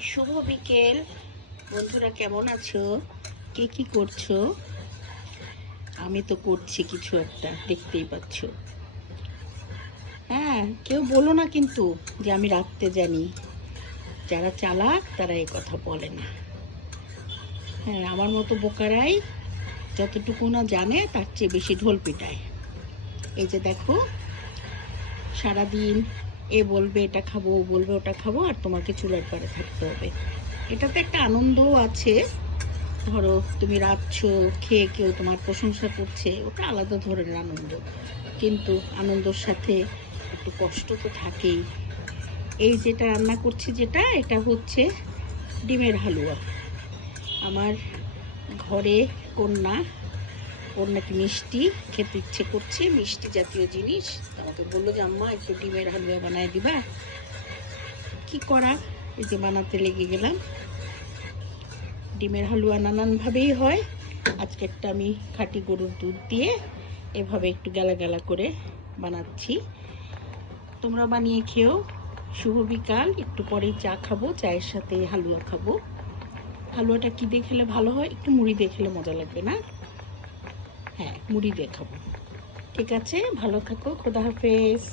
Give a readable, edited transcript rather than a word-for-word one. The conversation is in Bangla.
শুভ বিকেল বন্ধুরা, কেমন আছো? কে কি করছো? আমি তো করছি কিছু একটা, দেখতেই পাচ্ছ। হ্যাঁ, কেউ বলো না কিন্তু যে আমি রাখতে জানি। যারা চালাক তারা এই কথা বলে না। হ্যাঁ, আমার মতো বোকারাই যতটুকু না জানে তার চেয়ে বেশি ঢোল পিটায়। এই যে দেখো, সারাদিন এ বলবে এটা খাবো, ও বলবে ওটা খাবো, আর তোমাকে চুলার পাড়ে থাকতে হবে। এটাতে একটা আনন্দও আছে। ধরো তুমি রাঁধছো, খেয়ে কেউ তোমার প্রশংসা করছে, ওটা আলাদা ধরনের আনন্দ। কিন্তু আনন্দের সাথে একটু কষ্ট তো থাকেই। এই যেটা রান্না করছি, এটা হচ্ছে ডিমের হালুয়া। আমার ঘরে কন্যা, ওর নাকি মিষ্টি খেতে ইচ্ছে করছে, মিষ্টি জাতীয় জিনিস। আমাকে বললো যে আম্মা একটু ডিমের হালুয়া বানায় দিবা। কি করা, এই যে বানাতে লেগে গেলাম। ডিমের হালুয়া নানানভাবেই হয়। আজকেরটা আমি খাঁটি গরুর দুধ দিয়ে এভাবে একটু গালা গালা করে বানাচ্ছি। তোমরা বানিয়ে খেও। শুভ বিকাল, একটু পরেই চা খাবো, চায়ের সাথে হালুয়া খাবো। হালুয়াটা কি দিয়ে খেলে ভালো হয়? একটু মুড়ি দিয়ে খেলে মজা লাগবে না? হ্যাঁ, মুড়ি দিয়ে খাবো। ঠিক আছে, ভালো থাকো, খোদা হাফেজ।